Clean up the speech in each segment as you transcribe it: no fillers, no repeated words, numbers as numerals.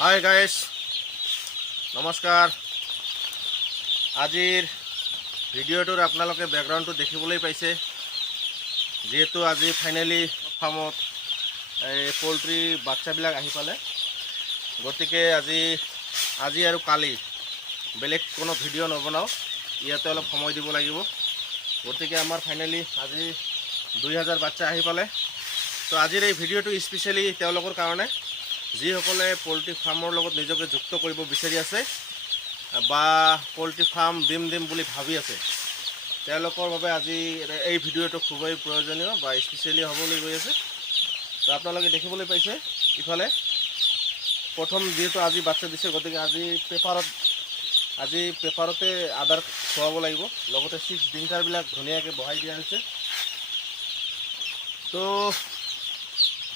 Hi guys, নমস্কাৰ। আজিৰ ভিডিঅ'টোৰ আপোনালোকে বেকগ্ৰাউণ্ডটো দেখিবলৈ পাইছে। যিহেতু আজি ফাইনেলি ফাৰ্মত এই পল্ট্ৰি বাচ্চাবিলাক আহি পালে, গতিকে আজি আৰু কালি বেলেগ কোনো ভিডিঅ' নবনাওঁ, ইয়াতে অলপ সময় দিব লাগিব। গতিকে আমাৰ ফাইনেলি আজি 2000 বাচ্চা আহি পালে। তো আজিৰ এই ভিডিঅ'টো স্পেচিয়েলি তেওঁলোকৰ কাৰণে, যিসকলে পল্ট্ৰি ফাৰ্মৰ লগত নিজকে যুক্ত কৰিব বিচাৰি আছে বা পল্ট্ৰি ফাৰ্ম দিম বুলি ভাবি আছে, তেওঁলোকৰ বাবে আজি এই ভিডিঅ'টো খুবেই প্ৰয়োজনীয় বা স্পেচিয়েলি হ'বলৈ গৈ আছে। তো আপোনালোকে দেখিবলৈ পাইছে ইফালে প্ৰথম যিহেতু আজি বাচ্চা দিছে, গতিকে আজি পেপাৰতে আধাৰ খুৱাব লাগিব। লগতে 6 ডিংকাৰবিলাক ধুনীয়াকৈ বহাই দিয়া হৈছে। তো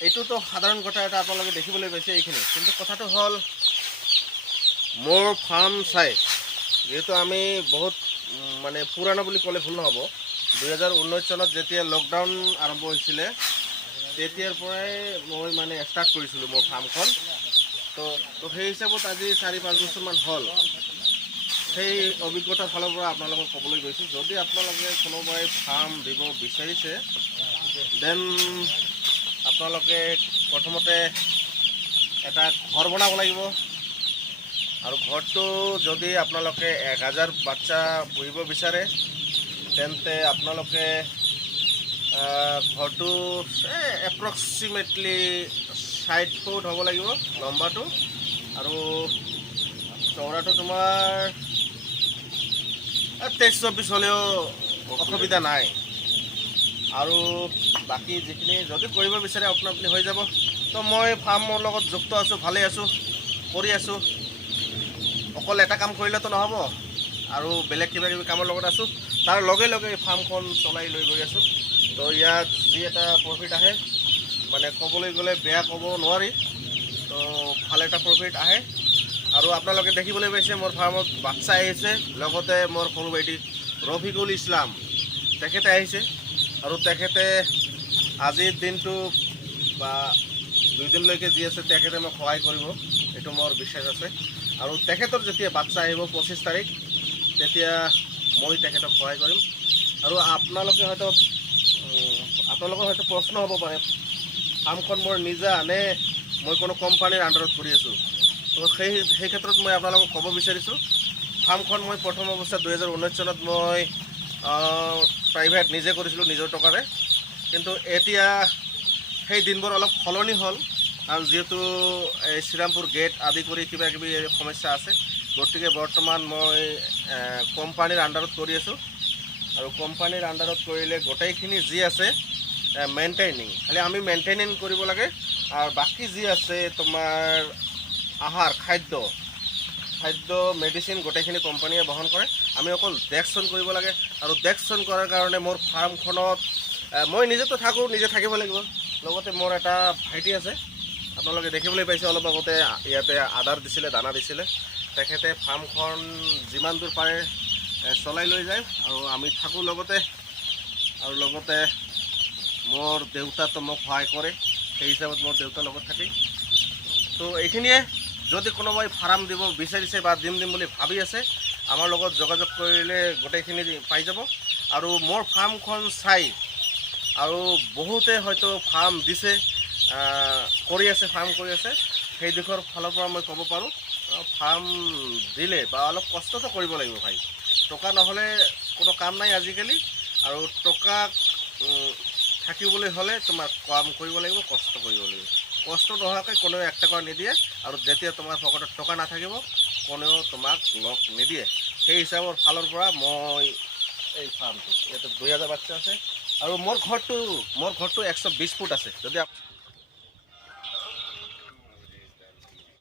এইটোতো সাধাৰণ কথা এটা আপোনালোকে দেখিবলৈ পাইছে এইখিনি, কিন্তু কথাটো হ'ল মোৰ ফাৰ্ম চাই, যিহেতু আমি বহুত মানে পুৰণা বুলি ক'লে ভুল নহ'ব। 2019 চনত যেতিয়া লকডাউন আৰম্ভ হৈছিলে, তেতিয়াৰ পৰাই মই মানে ষ্টাৰ্ট কৰিছিলোঁ মোৰ ফাৰ্মখন। তো সেই হিচাপত আজি 4-5 বছৰমান হ'ল। সেই অভিজ্ঞতাৰ ফালৰ পৰা আপোনালোকক ক'বলৈ গৈছোঁ, যদি আপোনালোকে কোনোবাই ফাৰ্ম দিব বিচাৰিছে, দেন আপোনালোকে প্ৰথমতে এটা ঘৰ বনাব লাগিব। আৰু ঘৰটো যদি আপোনালোকে 1000 বাচ্চা পুহিব বিচাৰে, তেন্তে আপোনালোকে ঘৰটো এপ্ৰক্সিমেটলি 60 ফুট হ'ব লাগিব লম্বাটো, আৰু চওৰাটো তোমাৰ 23-24 হ'লেও অসুবিধা নাই। আৰু বাকী যিখিনি যদি কৰিব বিচাৰে আপুনি হৈ যাব। তো মই ফাৰ্মৰ লগত যুক্ত আছোঁ, ভালেই আছোঁ, কৰি আছোঁ। অকল এটা কাম কৰিলেতো নহ'ব, আৰু বেলেগ কিবা কামৰ লগত আছোঁ। তাৰ লগে লগে ফাৰ্মখন চলাই লৈ গৈ আছোঁ। তো ইয়াত যি এটা প্ৰফিট আহে, মানে ক'বলৈ গ'লে বেয়া ক'ব নোৱাৰি, তো ভাল এটা প্ৰফিট আহে। আৰু আপোনালোকে দেখিবলৈ পাইছে মোৰ ফাৰ্মত বাচ্চা আহিছে, লগতে মোৰ সৰু ভাইটি ৰফিকুল ইছলাম তেখেতে আহিছে। আৰু তেখেতে আজিৰ দিনটো বা 2 দিনলৈকে যি আছে তেখেতে মোক সহায় কৰিব, এইটো মোৰ বিশ্বাস আছে। আৰু তেখেতৰ যেতিয়া বাচ্চা আহিব 25 তাৰিখ, তেতিয়া মই তেখেতক সহায় কৰিম। আৰু আপোনালোকৰ হয়তো প্ৰশ্ন হ'ব পাৰে, ফাৰ্মখন মোৰ নিজা নে মই কোনো কোম্পানীৰ আণ্ডাৰত কৰি আছোঁ। তো সেই ক্ষেত্ৰত মই আপোনালোকক ক'ব বিচাৰিছোঁ, ফাৰ্মখন মই প্ৰথম অৱস্থাত 2019 চনত মই প্ৰাইভেট নিজে কৰিছিলোঁ নিজৰ টকাৰে। কিন্তু এতিয়া সেই দিনবোৰ অলপ সলনি হ'ল, আৰু যিহেতু এই শ্ৰীৰামপুৰ গেট আদি কৰি কিবাকিবি সমস্যা আছে, গতিকে বৰ্তমান মই কোম্পানীৰ আণ্ডাৰত কৰি আছোঁ। আৰু কোম্পানীৰ আণ্ডাৰত কৰিলে গোটেইখিনি যি আছে মেইনটেইনিং, খালি আমি মেইনটেইনিং কৰিব লাগে। আৰু বাকী যি আছে তোমাৰ আহাৰ, খাদ্য, মেডিচিন গোটেইখিনি কোম্পানীয়ে বহন কৰে। আমি অকল দেখচোন কৰিব লাগে। আৰু দেখচোন কৰাৰ কাৰণে মোৰ ফাৰ্মখনত মই নিজেতো থাকোঁ, নিজে থাকিব লাগিব। লগতে মোৰ এটা ভাইটি আছে, আপোনালোকে দেখিবলৈ পাইছে অলপ আগতে ইয়াতে আধাৰ দিছিলে, দানা দিছিলে। তেখেতে ফাৰ্মখন যিমান দূৰ পাৰে চলাই লৈ যায়, আৰু আমি থাকোঁ লগতে। আৰু লগতে মোৰ দেউতাতো মোক সহায় কৰে, সেই হিচাপত মোৰ দেউতাৰ লগত থাকেই। তো এইখিনিয়ে, যদি কোনোবাই ফাৰ্ম দিব বিচাৰিছে বা দিম বুলি ভাবি আছে, আমাৰ লগত যোগাযোগ কৰিলে গোটেইখিনি পাই যাব। আৰু মোৰ ফাৰ্মখন চাই আৰু বহুতে হয়তো ফাৰ্ম দিছে, ফাৰ্ম কৰি আছে, সেই দিশৰ ফালৰ পৰা মই ক'ব পাৰোঁ, ফাৰ্ম দিলে বা অলপ কষ্টটো কৰিব লাগিব ভাই। টকা নহ'লে কোনো কাম নাই আজিকালি। আৰু টকা থাকিবলৈ হ'লে তোমাৰ কাম কৰিব লাগিব, কষ্ট কৰিব লাগিব। কষ্ট নোহোৱাকৈ কোনেও 1 টকা নিদিয়ে, আৰু যেতিয়া তোমাৰ পকেটত টকা নাথাকিব, কোনেও তোমাক লগ নিদিয়ে। সেই হিচাপৰ ফালৰ পৰা মই এই ফাৰ্মটো, ইয়াতে 2000 বাচ্চা আছে। আৰু মোৰ ঘৰটো 120 ফুট আছে। যদি